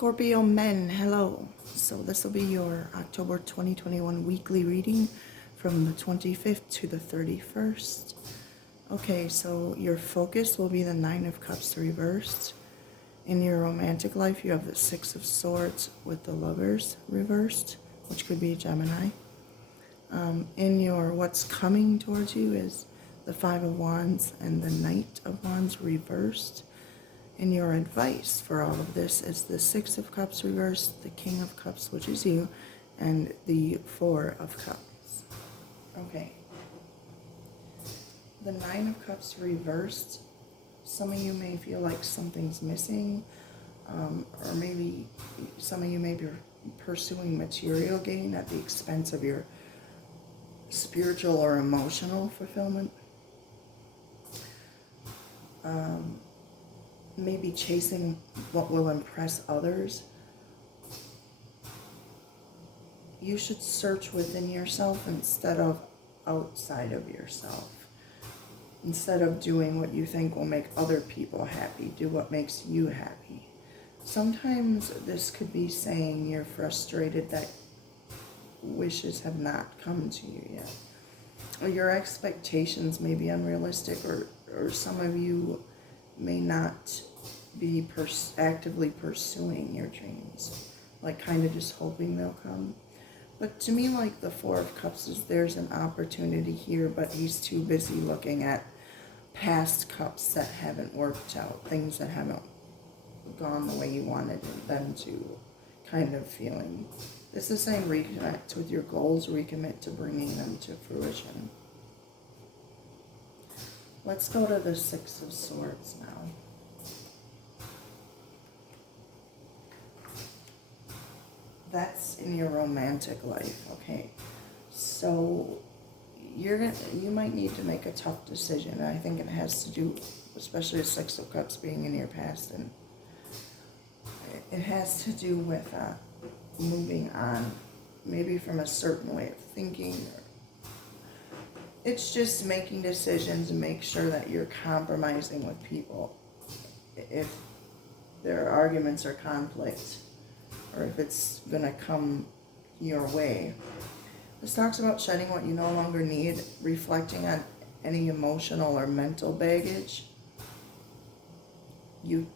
Scorpio men, hello. So this will be your October 2021 weekly reading from the 25th to the 31st. Okay, so your focus will be the Nine of Cups reversed. In your romantic life, you have the Six of Swords with the Lovers reversed, which could be Gemini. In your what's coming towards you is the Five of Wands and the Knight of Wands reversed. And your advice for all of this is the Six of Cups reversed, the King of Cups, which is you, and the Four of Cups. Okay. The Nine of Cups reversed, some of you may feel like something's missing, or maybe some of you may be pursuing material gain at the expense of your spiritual or emotional fulfillment. Maybe chasing what will impress others. You should search within yourself instead of outside of yourself. Instead of doing what you think will make other people happy, do what makes you happy. Sometimes this could be saying you're frustrated that wishes have not come to you yet. Or your expectations may be unrealistic, or some of you may not be actively pursuing your dreams, like kind of just hoping they'll come. But to me, like the Four of Cups is there's an opportunity here, but he's too busy looking at past cups that haven't worked out, things that haven't gone the way you wanted them to, kind of feeling. This is saying reconnect with your goals, recommit to bringing them to fruition. Let's go to the Six of Swords now. That's in your romantic life, okay? So you might need to make a tough decision. I think it has to do, especially the Six of Cups being in your past, and it has to do with moving on, maybe from a certain way of thinking. It's just making decisions and make sure that you're compromising with people. If there are arguments or conflict, or if it's going to come your way. This talks about shedding what you no longer need, reflecting on any emotional or mental baggage. You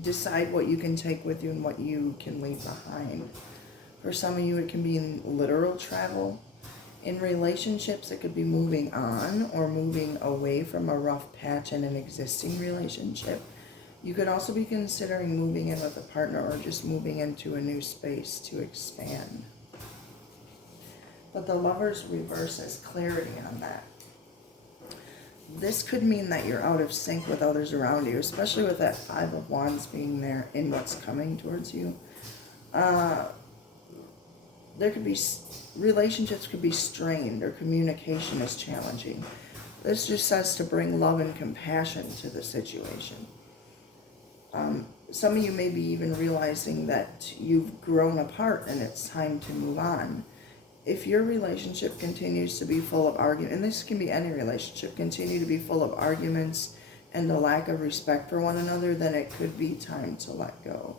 decide what you can take with you and what you can leave behind. For some of you, it can be in literal travel. In relationships, it could be moving on or moving away from a rough patch in an existing relationship. You could also be considering moving in with a partner or just moving into a new space to expand. But the Lover's reverse has clarity on that. This could mean that you're out of sync with others around you, especially with that Five of Wands being there in what's coming towards you. There could be relationships could be strained, or communication is challenging. This just says to bring love and compassion to the situation. Some of you may be even realizing that you've grown apart and it's time to move on. If your relationship continues to be full of arguments, and this can be any relationship, continue to be full of arguments and a lack of respect for one another, then it could be time to let go.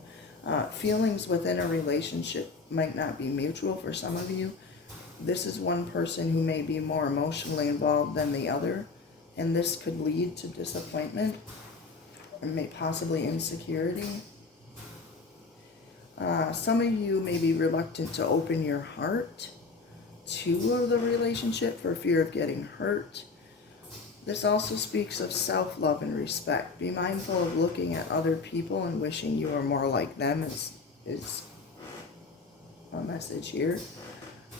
Feelings within a relationship might not be mutual for some of you. This is one person who may be more emotionally involved than the other, and this could lead to disappointment and may possibly insecurity. Some of you may be reluctant to open your heart to the relationship for fear of getting hurt. This also speaks of self-love and respect. Be mindful of looking at other people and wishing you were more like them is a message here.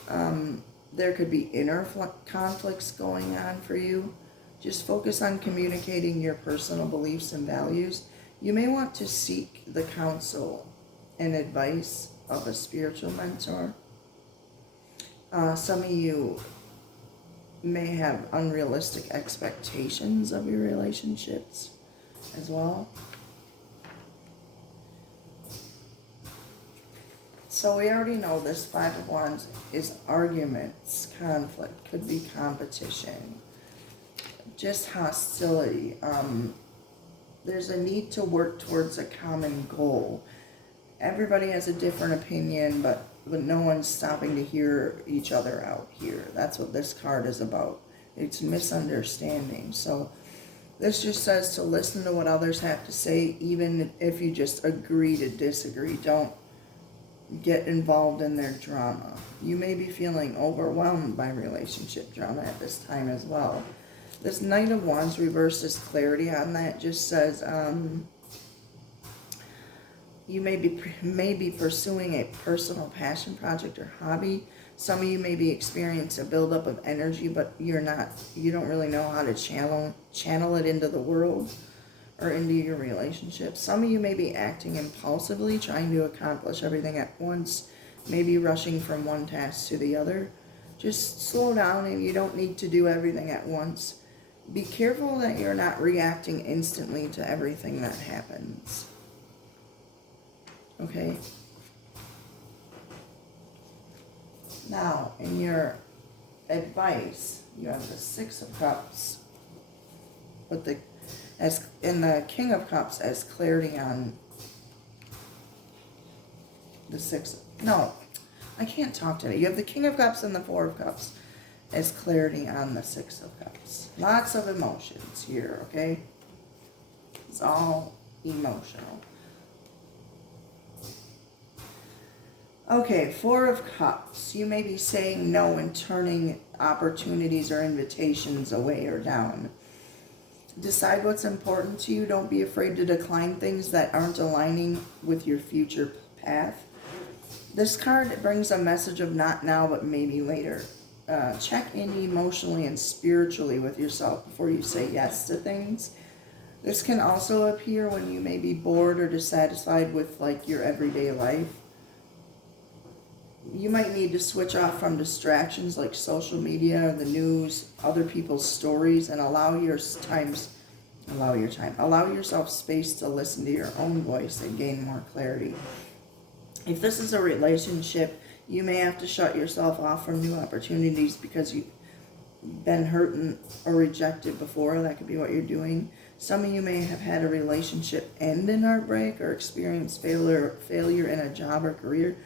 There could be inner conflicts going on for you. Just focus on communicating your personal beliefs and values. You may want to seek the counsel and advice of a spiritual mentor. Some of you may have unrealistic expectations of your relationships as well. So we already know this Five of Wands is arguments, conflict, could be competition, just hostility. there's a need to work towards a common goal. Everybody has a different opinion, but no one's stopping to hear each other out here. That's what this card is about. It's misunderstanding. So this just says to listen to what others have to say, even if you just agree to disagree. Don't get involved in their drama. You may be feeling overwhelmed by relationship drama at this time as well. This Knight of Wands reversed is clarity on that. Just says you may be pursuing a personal passion project or hobby. Some of you may be experiencing a buildup of energy, but you don't really know how to channel it into the world or into your relationship. Some of you may be acting impulsively, trying to accomplish everything at once, maybe rushing from one task to the other. Just slow down, and you don't need to do everything at once. Be careful that you're not reacting instantly to everything that happens. Okay? Now, in your advice, you have the Six of Cups with the King of Cups as clarity on the Six. No, I can't talk today. You have the King of Cups and the Four of Cups as clarity on the Six of Cups. Lots of emotions here, okay? It's all emotional. Okay, Four of Cups. You may be saying no and turning opportunities or invitations away or down. Decide what's important to you. Don't be afraid to decline things that aren't aligning with your future path. This card brings a message of not now, but maybe later. Check in emotionally and spiritually with yourself before you say yes to things. This can also appear when you may be bored or dissatisfied with like your everyday life. You might need to switch off from distractions like social media, the news, other people's stories, and allow yourself space to listen to your own voice and gain more clarity. If this is a relationship, you may have to shut yourself off from new opportunities because you've been hurt or rejected before. That could be what you're doing. Some of you may have had a relationship end in heartbreak or experienced failure in a job or career,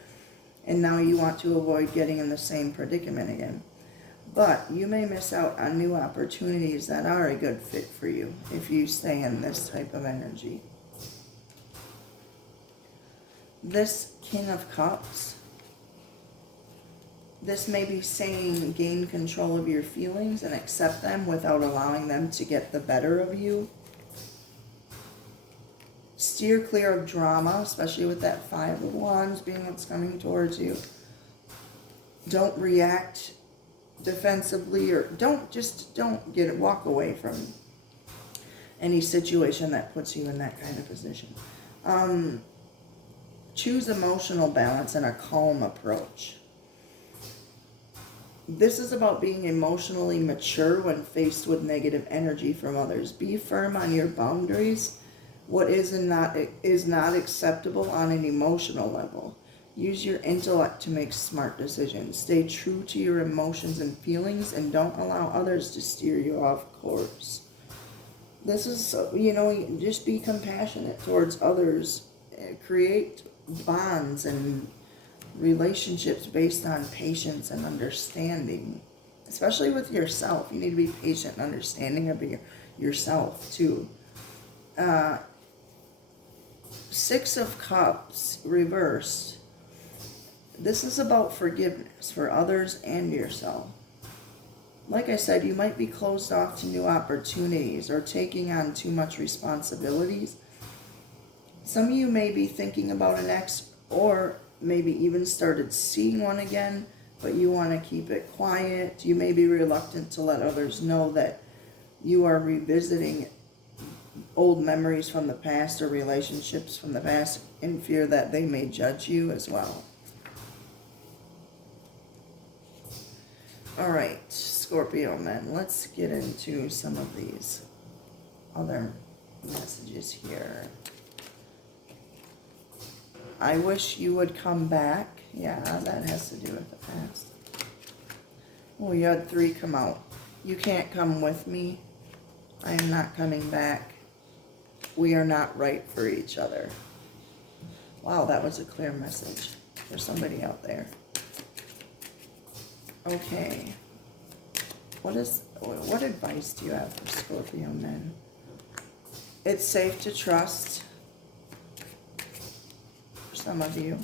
and now you want to avoid getting in the same predicament again. But you may miss out on new opportunities that are a good fit for you if you stay in this type of energy. This King of Cups, this may be saying gain control of your feelings and accept them without allowing them to get the better of you. Steer clear of drama, especially with that Five of Wands being what's coming towards you. Don't react defensively, or walk away from any situation that puts you in that kind of position. Choose emotional balance and a calm approach. This is about being emotionally mature when faced with negative energy from others. Be firm on your boundaries. What is not acceptable on an emotional level. Use your intellect to make smart decisions. Stay true to your emotions and feelings, and don't allow others to steer you off course. This is, just be compassionate towards others. Create bonds and relationships based on patience and understanding, especially with yourself. You need to be patient and understanding of yourself too. Six of Cups reversed. This is about forgiveness for others and yourself. Like I said, you might be closed off to new opportunities or taking on too much responsibilities. Some of you may be thinking about an ex, or maybe even started seeing one again, but you want to keep it quiet. You may be reluctant to let others know that you are revisiting old memories from the past or relationships from the past in fear that they may judge you as well. All right, Scorpio men, let's get into some of these other messages here. I wish you would come back. Yeah, that has to do with the past. Oh, you had 3 come out. You can't come with me. I am not coming back. we are not right for each other. Wow, that was a clear message for somebody out there. Okay. What advice do you have for Scorpio men? It's safe to trust for some of you.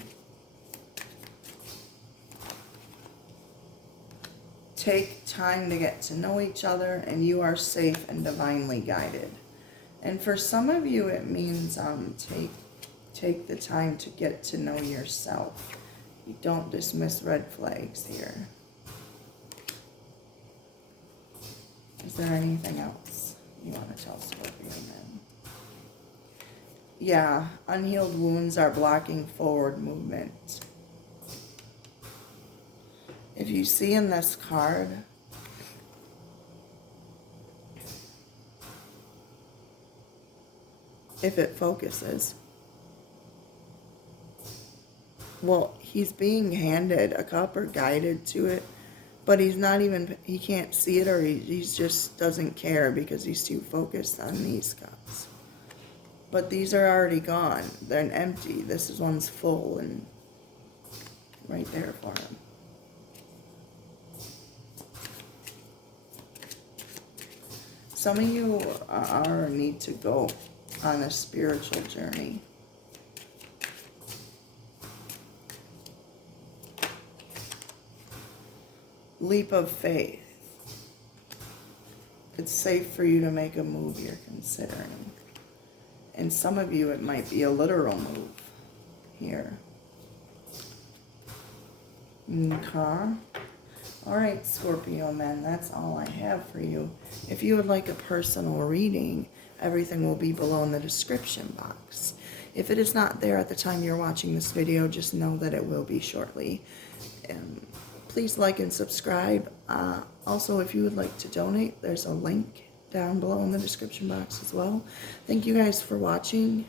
Take time to get to know each other, and you are safe and divinely guided. And for some of you, it means take the time to get to know yourself. You don't dismiss red flags here. Is there anything else you want to tell Scorpio men? Yeah, unhealed wounds are blocking forward movement. If you see in this card, if it focuses, well, he's being handed a cup or guided to it, but he's not even, he can't see it, or he just doesn't care because he's too focused on these cups. But these are already gone. They're empty. This one's full and right there for him. Some of you need to go on a spiritual journey. Leap of faith. It's safe for you to make a move you're considering. And some of you, it might be a literal move here. Okay. All right, Scorpio men, that's all I have for you. If you would like a personal reading, everything will be below in the description box. If it is not there at the time you're watching this video, just know that it will be shortly. Please like and subscribe. Also, if you would like to donate, there's a link down below in the description box as well. Thank you guys for watching,